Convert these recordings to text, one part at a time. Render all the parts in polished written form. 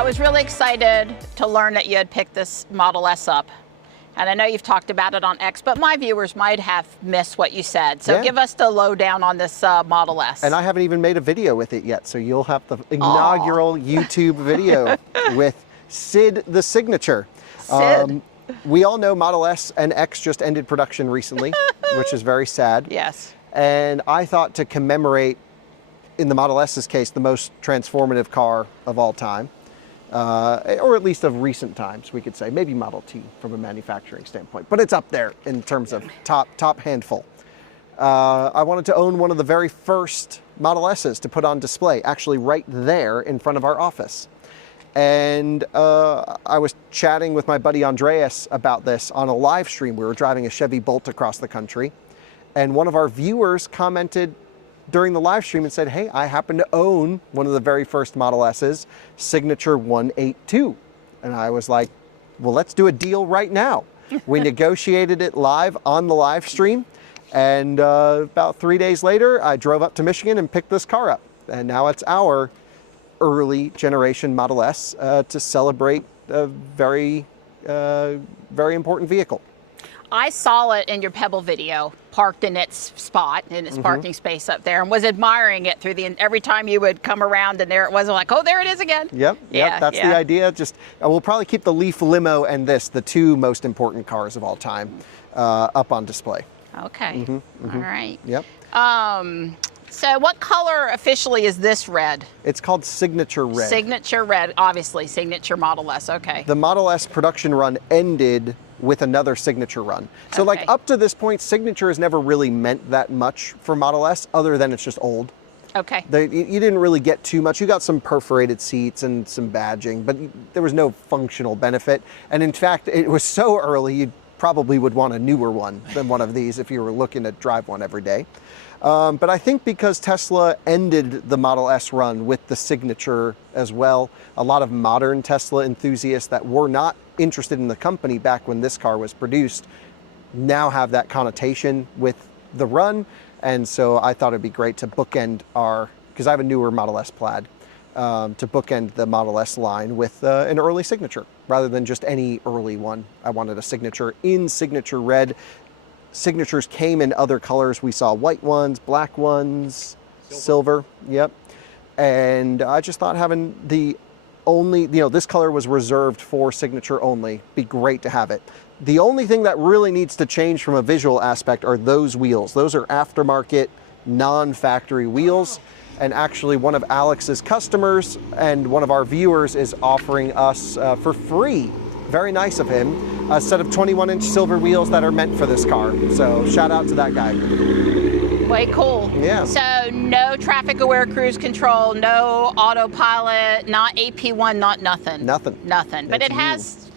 I was really excited to learn that you had picked this Model S up. And I know you've talked about it on X, but my viewers might have missed what you said. So give us the lowdown on this Model S. And I haven't even made a video with it yet, so you'll have the inaugural YouTube video with Sid the Signature. Sid. We all know Model S and X just ended production recently, which is very sad. Yes. And I thought to commemorate, in the Model S's case, the most transformative car of all time. Or at least of recent times, we could say. Maybe Model T from a manufacturing standpoint, but it's up there in terms of top handful. I wanted to own one of the very first Model S's to put on display, actually right there in front of our office. And I was chatting with my buddy Andreas about this on a live stream. We were driving a Chevy Bolt across the country, and one of our viewers commented during the live stream and said, hey, I happen to own one of the very first Model S's, Signature 182. And I was like, well, let's do a deal right now. We negotiated it live on the live stream. And about 3 days later, I drove up to Michigan and picked this car up. And now it's our early generation Model S to celebrate a very, very important vehicle. I saw it in your Pebble video, parked in its spot, in its parking space up there, and was admiring it through every time you would come around, and there it was, like, oh, there it is again. Yep, that's the idea. Just we'll probably keep the Leaf Limo and this, the two most important cars of all time, up on display. Okay, all right. Yep. So what color officially is this red? It's called Signature Red. Signature Red, obviously, Signature Model S, okay. The Model S production run ended with another Signature run. So like up to this point, Signature has never really meant that much for Model S other than it's just old. Okay. You didn't really get too much. You got some perforated seats and some badging, but there was no functional benefit. And in fact, it was so early, you probably would want a newer one than one of these if you were looking to drive one every day. But I think because Tesla ended the Model S run with the Signature as well, a lot of modern Tesla enthusiasts that were not interested in the company back when this car was produced now have that connotation with the run. And so I thought it'd be great to bookend because I have a newer Model S Plaid, to bookend the Model S line with an early Signature rather than just any early one. I wanted a Signature in Signature Red. Signatures came in other colors. We saw white ones, black ones, silver. Yep. And I just thought having the only, this color was reserved for Signature only. Be great to have it. The only thing that really needs to change from a visual aspect are those wheels. Those are aftermarket, non-factory wheels. And actually one of Alex's customers and one of our viewers is offering us for free, very nice of him, a set of 21-inch silver wheels that are meant for this car. So shout out to that guy. Way cool. Yeah. So no traffic aware cruise control, no autopilot, not AP1, not nothing. Nothing. Nothing. But it has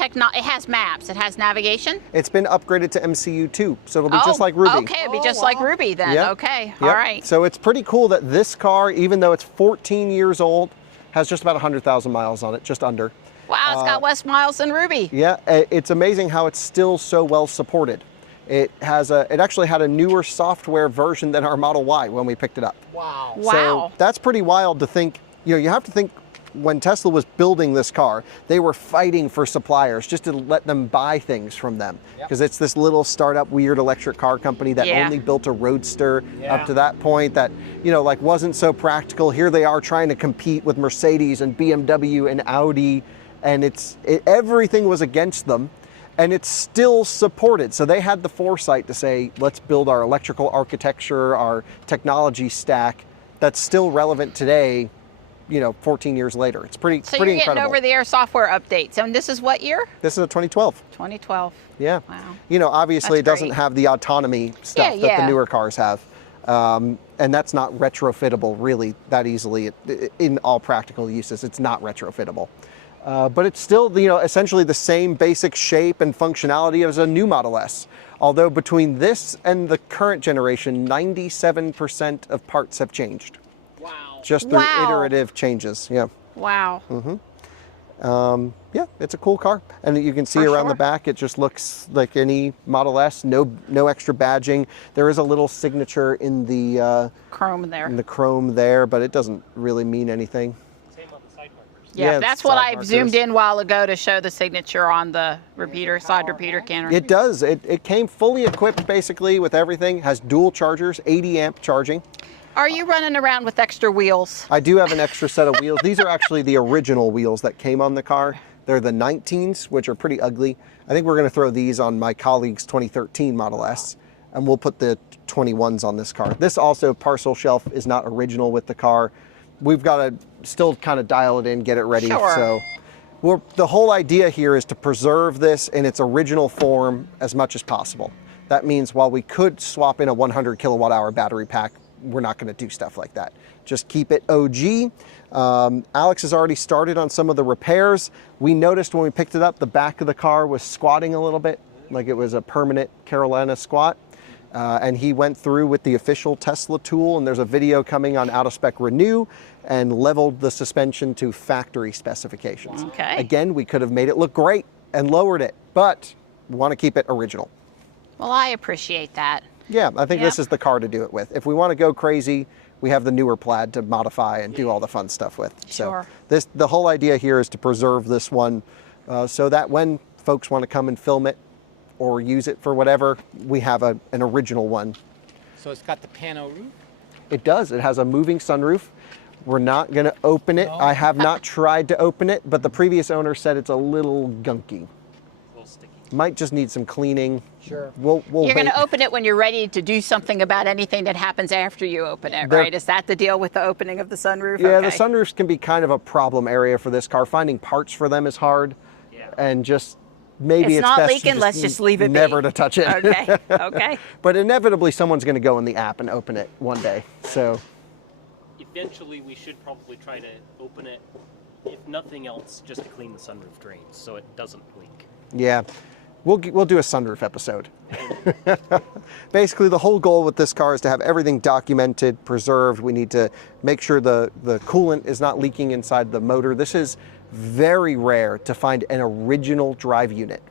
it has maps, it has navigation. It's been upgraded to MCU2, so it'll be just like Ruby. Okay, it'll be just like Ruby then. Yep. Okay, Yep. all right. So it's pretty cool that this car, even though it's 14 years old, has just about 100,000 miles on it, just under. Wow, it's got less miles than Ruby. Yeah, it's amazing how it's still so well supported. It actually had a newer software version than our Model Y when we picked it up. Wow. So that's pretty wild to think. You have to think when Tesla was building this car, they were fighting for suppliers just to let them buy things from them. Because it's this little startup weird electric car company that only built a Roadster up to that point that, like wasn't so practical. Here they are trying to compete with Mercedes and BMW and Audi, and everything was against them. And it's still supported. So they had the foresight to say, let's build our electrical architecture, our technology stack that's still relevant today, 14 years later. It's pretty incredible. So you're getting over-the-air software updates. And this is what year? This is a 2012. 2012. Yeah. Wow. Obviously it doesn't have the autonomy stuff that the newer cars have. And that's not retrofittable really that easily. In all practical uses, it's not retrofittable. But it's still, essentially the same basic shape and functionality as a new Model S. Although between this and the current generation, 97% of parts have changed. Wow. Just through iterative changes. Yeah. Wow. Yeah, it's a cool car. And you can see around the back, it just looks like any Model S, no extra badging. There is a little signature in the chrome there. In the chrome there, but it doesn't really mean anything. Yeah, that's what I markers. zoomed in a while ago to show the signature on the repeater, side repeater canner. It does. It came fully equipped basically with everything. Has dual chargers, 80 amp charging. Are you running around with extra wheels? I do have an extra set of wheels. These are actually the original wheels that came on the car. They're the 19s, which are pretty ugly. I think we're going to throw these on my colleague's 2013 Model S, and we'll put the 21s on this car. This also, parcel shelf, is not original with the car. We've got to still kind of dial it in, get it ready. Sure. So the whole idea here is to preserve this in its original form as much as possible. That means while we could swap in a 100 kilowatt hour battery pack, we're not going to do stuff like that. Just keep it OG. Alex has already started on some of the repairs. We noticed when we picked it up, the back of the car was squatting a little bit, like it was a permanent Carolina squat. And he went through with the official Tesla tool, and there's a video coming on Out of Spec Renew, and leveled the suspension to factory specifications. Okay. Again, we could have made it look great and lowered it, but we want to keep it original. Well, I appreciate that. Yeah, I think this is the car to do it with. If we want to go crazy, we have the newer Plaid to modify and do all the fun stuff with. Sure. So the whole idea here is to preserve this one so that when folks want to come and film it or use it for whatever, we have an original one. So it's got the pano roof? It does. It has a moving sunroof. We're not going to open it. No. I have not tried to open it, but the previous owner said it's a little gunky. A little sticky. Might just need some cleaning. Sure. We'll You're going wait. to open it when you're ready to do something about anything that happens after you open it, There- right? Is that the deal with the opening of the sunroof? Yeah, Okay. the sunroofs can be kind of a problem area for this car. Finding parts for them is hard. Yeah. And just maybe It's it's not best leaking, to let's just leave it be. never to touch it. Okay, okay. But inevitably someone's going to go in the app and open it one day. So Eventually, we should probably try to open it, if nothing else, just to clean the sunroof drains so it doesn't leak. yeah, we'll do a sunroof episode. Basically, the whole goal with this car is to have everything documented, preserved. We need to make sure the coolant is not leaking inside the motor. This is very rare to find an original drive unit.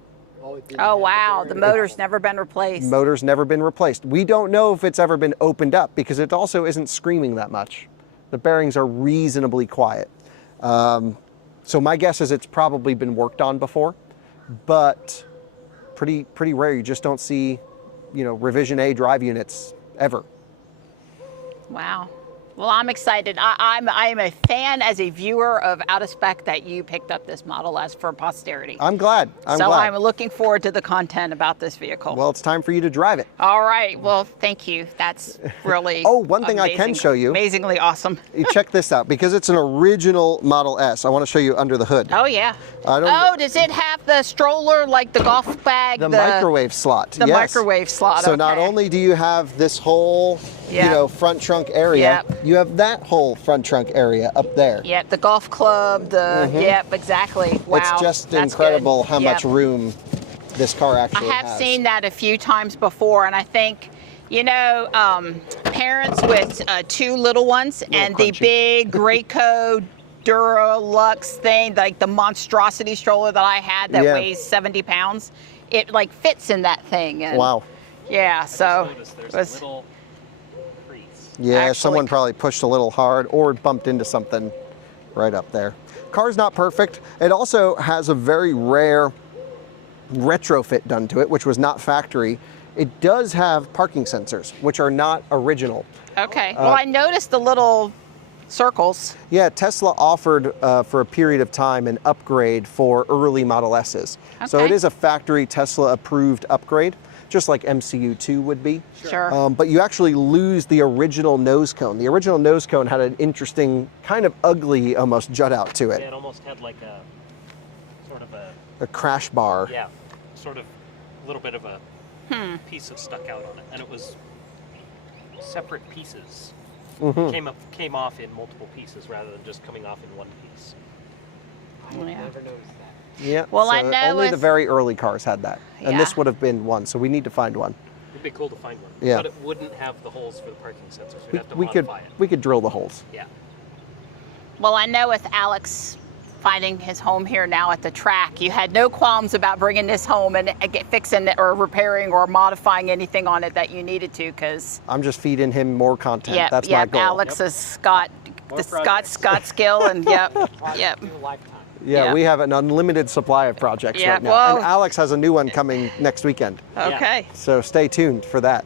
Oh, wow. The motor's never been replaced. Motor's never been replaced. We don't know if it's ever been opened up because it also isn't screaming that much. The bearings are reasonably quiet. So my guess is it's probably been worked on before, but pretty rare. You just don't see, revision A drive units ever. Wow. Well, I'm excited. I'm a fan as a viewer of Out of Spec that you picked up this Model S for posterity. I'm glad. I'm so glad. I'm looking forward to the content about this vehicle. Well, it's time for you to drive it. All right. Well, thank you. That's really Oh, one thing I can show you. Amazingly awesome. You check this out because it's an original Model S. I want to show you under the hood. Oh, yeah. I don't- Oh, does it have the stroller like the golf bag? The microwave slot. The yes. microwave slot. So not okay. only do you have this whole, Yep. front trunk area, Yep. you have that whole front trunk area up there. Yep, the golf club, yep, exactly. Wow. It's just that's incredible good. how Yep. much room this car I actually have has. seen that a few times before, and I think, parents with two little ones and the crunchy. big Graco Duralux thing, like the monstrosity stroller that I had that Yeah. weighs 70 pounds, it like fits in that thing. And Wow. Yeah, so I just noticed there's it was- a little crease. Yeah, Actually- someone probably pushed a little hard or bumped into something right up there. Car's not perfect. It also has a very rare retrofit done to it, which was not factory. It does have parking sensors, which are not original. okay. Well, I noticed the little circles. Yeah, Tesla offered for a period of time an upgrade for early Model S's. So it Okay. is a factory Tesla approved upgrade, just like MCU2 would be. Sure. But you actually lose the original nose cone. The original nose cone had an interesting, kind of ugly almost jut out to Yeah, it. it almost had like a sort of A crash bar. yeah, sort of a little bit of a piece that stuck out on it, and it was separate pieces. Came off in multiple pieces rather than just coming off in one piece. Yeah. Never noticed that. Yeah. Well, I so know only the with- very early cars had that. And Yeah. this would have been one, so we need to find one. It'd be cool to find one, Yeah. but it wouldn't have the holes for the parking sensors. We'd have to We could modify it. we could drill the holes. Yeah. Well, I know with Alex finding his home here now at the track, you had no qualms about bringing this home and fixing it or repairing or modifying anything on it that you needed to, because I'm just feeding him more content. That's my goal. Alex has got More the projects. Scott skill and yep. Project to a lifetime. Yeah, Yeah. we have an unlimited supply of projects Yeah, right now. well- And Alex has a new one coming next weekend. Okay. So stay tuned for that.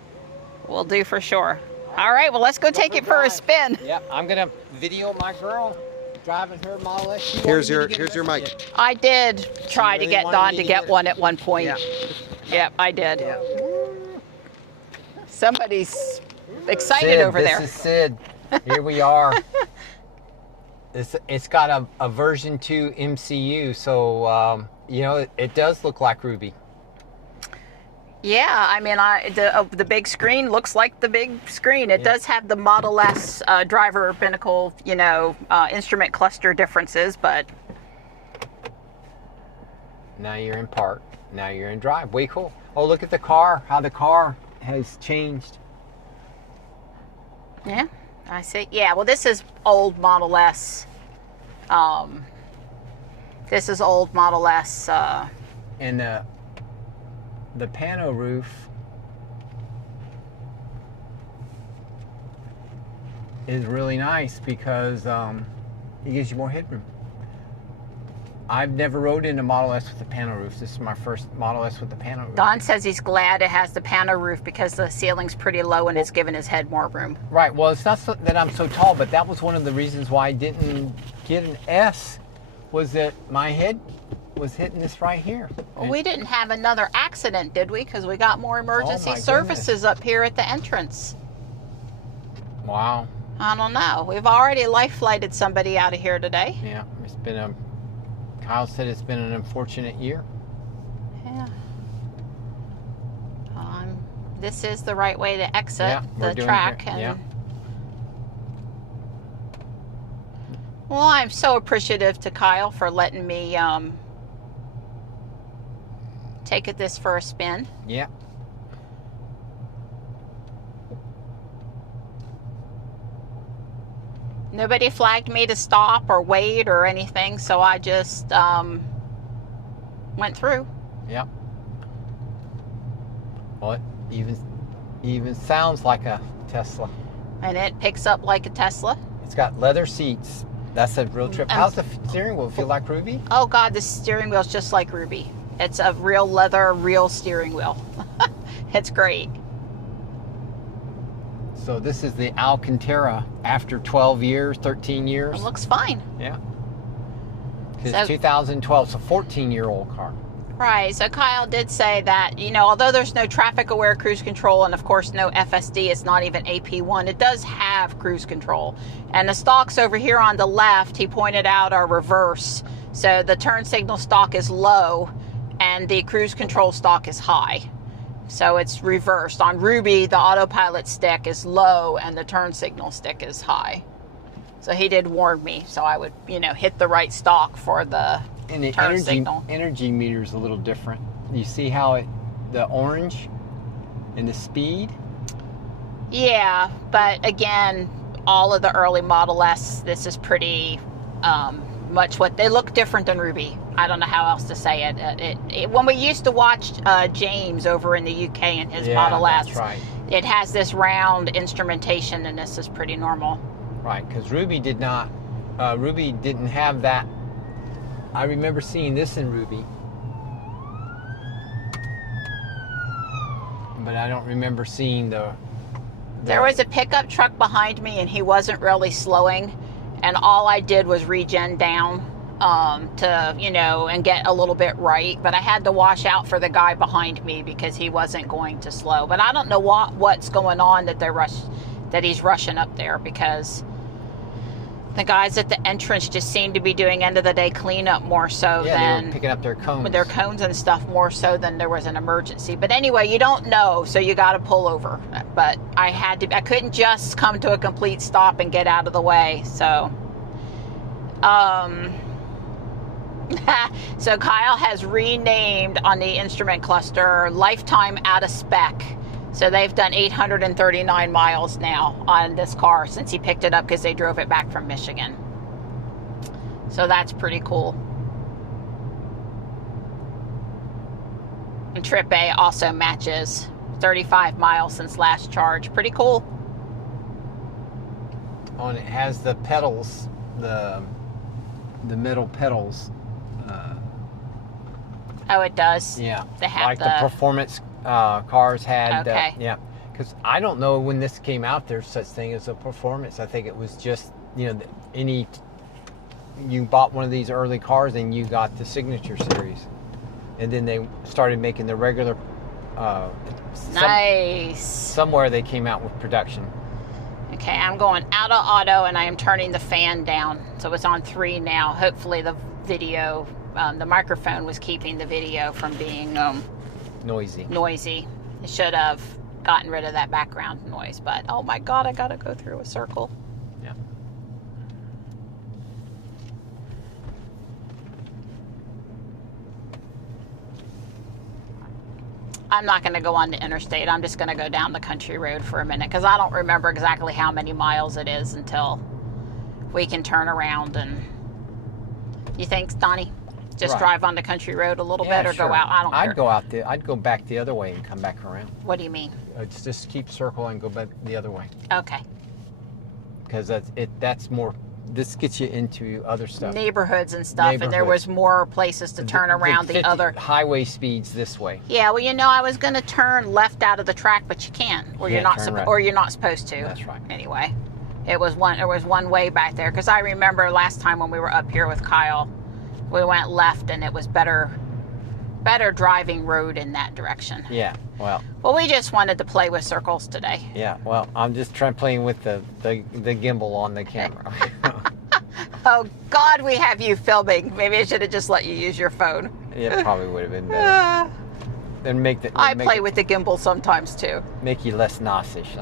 We'll do for sure. All right, well, let's go take it for a spin. Yep, I'm gonna video my girl driving her Model S. She Here's wanted me your to get here's your one. mic. I did try to really get wanted Don me to to get get one at one point. Yeah. Yep, I did. Yeah. Somebody's excited Sid, over this there. is Sid. Here we are. It's got a version 2 MCU, so you know it does look like Ruby. Yeah, I mean, the big screen looks like the big screen. It does have the Model S driver binnacle, you know, instrument cluster differences, but Now you're in park. Now you're in drive. Way cool. Oh, look at the car. How the car has changed. yeah, I see. Yeah, well, this is old Model S. This is old Model S. And the pano roof is really nice because it gives you more headroom. I've never rode in a Model S with a pano roof. This is my first Model S with the pano roof. Don says he's glad it has the pano roof because the ceiling's pretty low and it's giving his head more room. Right. Well, it's not that I'm so tall, but that was one of the reasons why I didn't get an S, was that my head was hitting this right here. Well, we didn't have another accident, did we? Because we got more emergency my services up here at the entrance. Wow. I don't know. We've already life flighted somebody out of here today. Yeah. It's been Kyle said it's been an unfortunate year. Yeah. This is the right way to exit Yeah, we're the doing track. here, And yeah. well, I'm so appreciative to Kyle for letting me take this for a spin. Yeah. Nobody flagged me to stop or wait or anything, so I just went through. Yeah. Well, it even sounds like a Tesla. And it picks up like a Tesla. It's got leather seats. That's a real trip. How's the steering wheel? Feel like Ruby? Oh God, the steering wheel's just like Ruby. It's a real leather, real steering wheel. It's great. So this is the Alcantara after 12 years, 13 years. It looks fine. Yeah. 'Cause So- it's 2012, so 14-year-old car. Right, so Kyle did say that, you know, although there's no traffic aware cruise control and of course no FSD, it's not even AP1, it does have cruise control. And the stalks over here on the left, he pointed out, are reverse. So the turn signal stalk is low and the cruise control stalk is high. So it's reversed. On Ruby, the autopilot stick is low and the turn signal stick is high. So he did warn me, so I would, you know, hit the right stalk for the And the turn signal. energy meter is a little different. You see how the orange and the speed? Yeah, but again, all of the early Model S, this is pretty much what they look different than Ruby. I don't know how else to say it. When we used to watch James over in the UK in his Model S, that's right. it has this round instrumentation, and this is pretty normal. Right, because Ruby didn't have that. I remember seeing this in Ruby, but I don't remember seeing the There was a pickup truck behind me, and he wasn't really slowing, and all I did was regen down to, you know, and get a little bit right, but I had to watch out for the guy behind me because he wasn't going to slow. But I don't know what's going on that he's rushing up there, because the guys at the entrance just seem to be doing end of the day cleanup more so they than were picking up their cones. with their cones and stuff, more so than there was an emergency. But anyway, you don't know, so you got to pull over. But I couldn't just come to a complete stop and get out of the way. So so Kyle has renamed on the instrument cluster lifetime out of spec. So they've done 839 miles now on this car since he picked it up, because they drove it back from Michigan. So that's pretty cool. And Trip A also matches 35 miles since last charge. Pretty cool. on it has the pedals, the metal pedals. Oh, it does. Yeah, They have like the performance cars had. Okay. Yeah, because I don't know when this came out there's such thing as a performance. I think it was just, you know, you bought one of these early cars and you got the Signature Series, and then they started making the regular. Nice. Somewhere they came out with production. Okay, I'm going out of auto and I am turning the fan down. So it's on 3 now. Hopefully the video, the microphone was keeping the video from being Noisy. It should have gotten rid of that background noise, but oh my God, I gotta go through a circle. Yeah. I'm not going to go on the interstate. I'm just going to go down the country road for a minute because I don't remember exactly how many miles it is until we can turn around. And you think, Donnie, just Right. drive on the country road a little Yeah, bit or sure. go out? I don't care. I'd go out there. I'd go back the other way and come back around. What do you mean? It's just keep circle and go back the other way, Okay. because that's more. This gets you into other stuff. Neighborhoods and stuff, and there Neighborhoods. was more places to turn around the 50 other. highway speeds this way. Yeah, well, you know, I was going to turn left out of the track, but you can't, or you're Can't not, turn right. or you're not supposed to. That's right. Anyway, there was one way back there because I remember last time when we were up here with Kyle, we went left and it was better driving road in that direction. Yeah. Well. Well, we just wanted to play with circles today. Yeah. Well, I'm just playing with the gimbal on the camera. Oh God, we have you filming. Maybe I should have just let you use your phone. It probably would have been better. Then I play with the gimbal sometimes too. Make you less nauseous,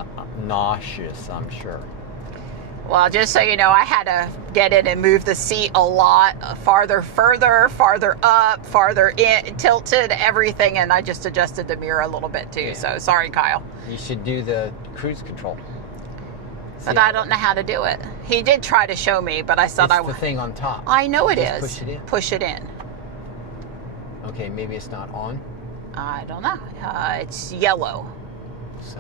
I'm sure. Well, just so you know, I had to get in and move the seat a lot, farther up, farther in, tilted, everything, and I just adjusted the mirror a little bit too. Yeah. So sorry, Kyle. You should do the cruise control. But I don't know how to do it. He did try to show me, but I said It's the thing on top. I know it Just is. push it in. Push it in. Okay, maybe it's not on. I don't know. It's yellow. So,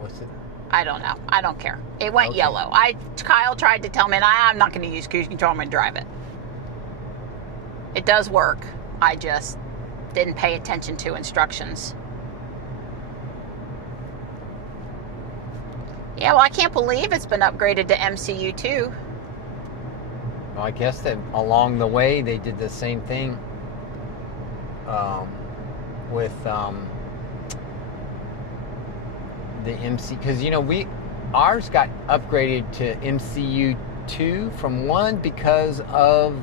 what's it? I don't know. I don't care. It went Okay. yellow. Kyle tried to tell me, and I'm not going to use cruise control. I'm going to drive it. It does work. I just didn't pay attention to instructions. Yeah, well, I can't believe it's been upgraded to MCU too. Well, I guess that along the way they did the same thing with the MC, because you know ours got upgraded to MCU 2 from 1 because of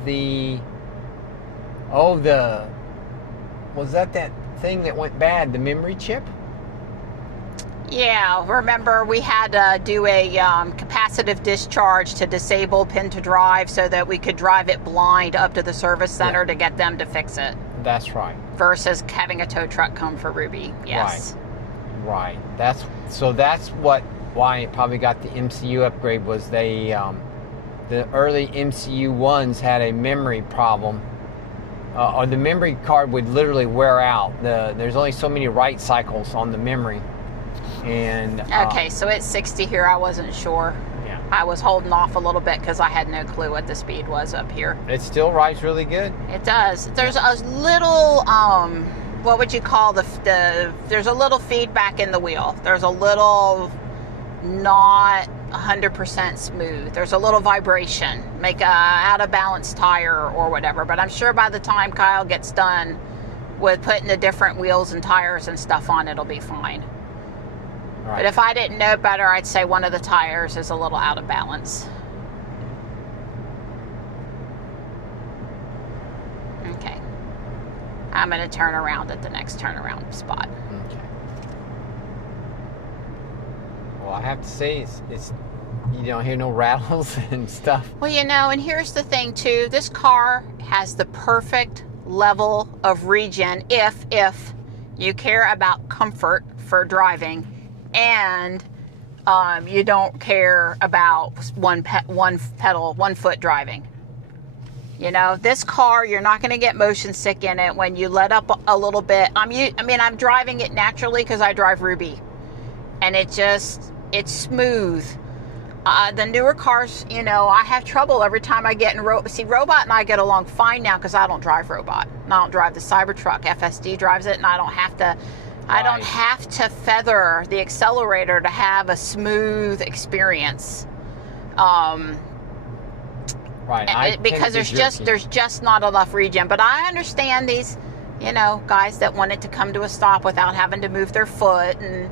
was that thing that went bad, the memory chip? Yeah, remember we had to do a capacitive discharge to disable pin to drive so that we could drive it blind up to the service center to get them to fix it. That's right. Versus having a tow truck come for Ruby. Yes. Right. That's why it probably got the MCU upgrade was the early MCU ones had a memory problem. Or the memory card would literally wear out. There's only so many write cycles on the memory. And Okay, so it's 60 here. I wasn't sure. Yeah. I was holding off a little bit because I had no clue what the speed was up here. It still writes really good. It does. There's a little, what would you call there's a little feedback in the wheel. There's a little not 100% smooth. There's a little vibration, make a out of balance tire or whatever. But I'm sure by the time Kyle gets done with putting the different wheels and tires and stuff on, it'll be fine. Right. But if I didn't know better, I'd say one of the tires is a little out of balance. Okay. I'm going to turn around at the next turnaround spot. Okay. Well, I have to say, it's you don't hear no rattles and stuff. Well, you know, and here's the thing too. This car has the perfect level of regen if you care about comfort for driving and you don't care about one foot driving. You know, this car, you're not going to get motion sick in it when you let up a little bit. I'm driving it naturally because I drive Ruby, and it's smooth. The newer cars, you know, I have trouble every time I get in see, Robot and I get along fine now because I don't drive Robot. And I don't drive the Cybertruck. FSD drives it, and I don't have to. I don't have to feather the accelerator to have a smooth experience. Because there's just not enough regen. But I understand these, you know, guys that want it to come to a stop without having to move their foot, and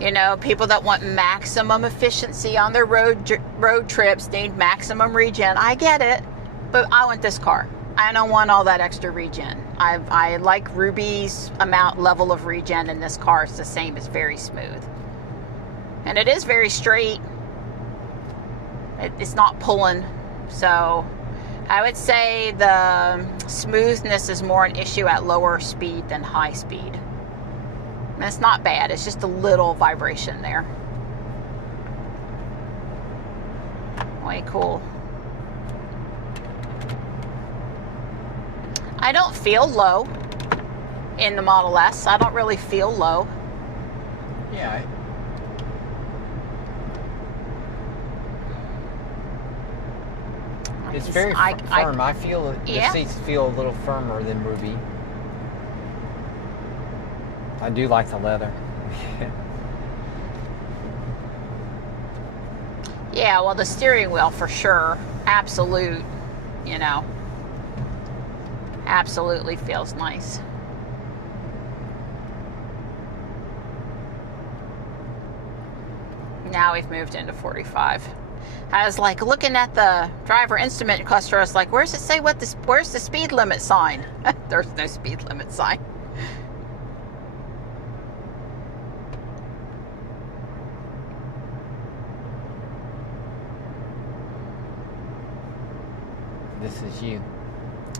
you know, people that want maximum efficiency on their road trips need maximum regen. I get it, but I want this car. I don't want all that extra regen. I like Ruby's level of regen in this car. It's the same. It's very smooth, and it is very straight. It's not pulling, so I would say the smoothness is more an issue at lower speed than high speed. And it's not bad. It's just a little vibration there. Way cool. I don't feel low in the Model S. I don't really feel low. Yeah. It's very firm. I feel the seats feel a little firmer than Ruby. I do like the leather. Yeah, well, the steering wheel for sure. Absolute, you know. Absolutely feels nice. Now we've moved into 45. I was like looking at the driver instrument cluster. I was like, where's it say where's the speed limit sign? There's no speed limit sign. This is you.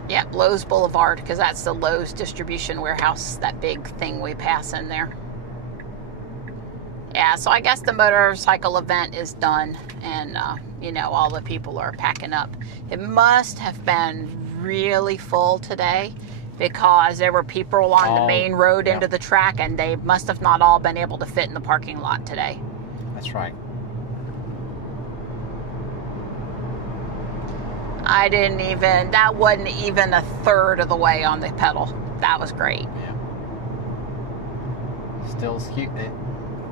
Yep, Lowe's Boulevard, because that's the Lowe's distribution warehouse, that big thing we pass in there. Yeah, so I guess the motorcycle event is done, and, you know, all the people are packing up. It must have been really full today, because there were people on the main road into the track, and they must have not all been able to fit in the parking lot today. That's right. That wasn't even a third of the way on the pedal. That was great. Yeah. Still cute.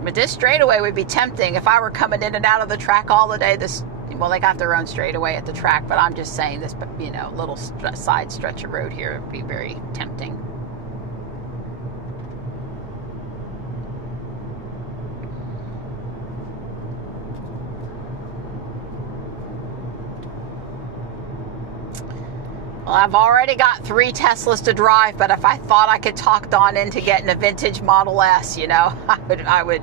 But this straightaway would be tempting if I were coming in and out of the track all the day. Well, they got their own straightaway at the track, but I'm just saying this, you know, little side stretch of road here would be very tempting. Well, I've already got 3 Teslas to drive, but if I thought I could talk Dawn into getting a vintage Model S, you know, I would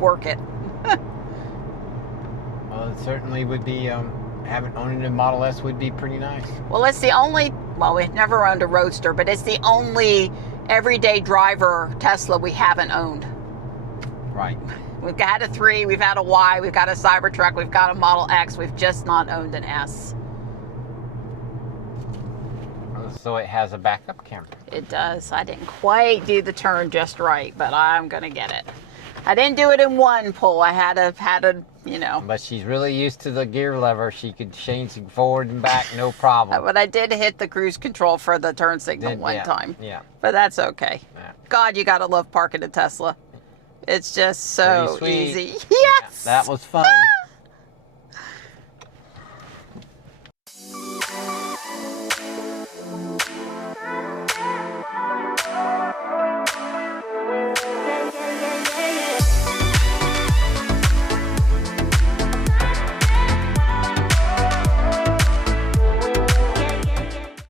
work it. Well, it certainly would be, owning a Model S would be pretty nice. Well, it's the only, well, we've never owned a Roadster, but it's the only everyday driver Tesla we haven't owned. Right. We've had a 3, we've had a Y, we've got a Cybertruck, we've got a Model X, we've just not owned an S. So it has a backup camera. It does. I didn't quite do the turn just right, but I'm going to get it. I didn't do it in one pull. I had a, you know. But she's really used to the gear lever. She could change forward and back, no problem. But I did hit the cruise control for the turn signal one time. Yeah. But that's okay. Yeah. God, you got to love parking a Tesla. It's just so easy. Yes! Yeah, that was fun.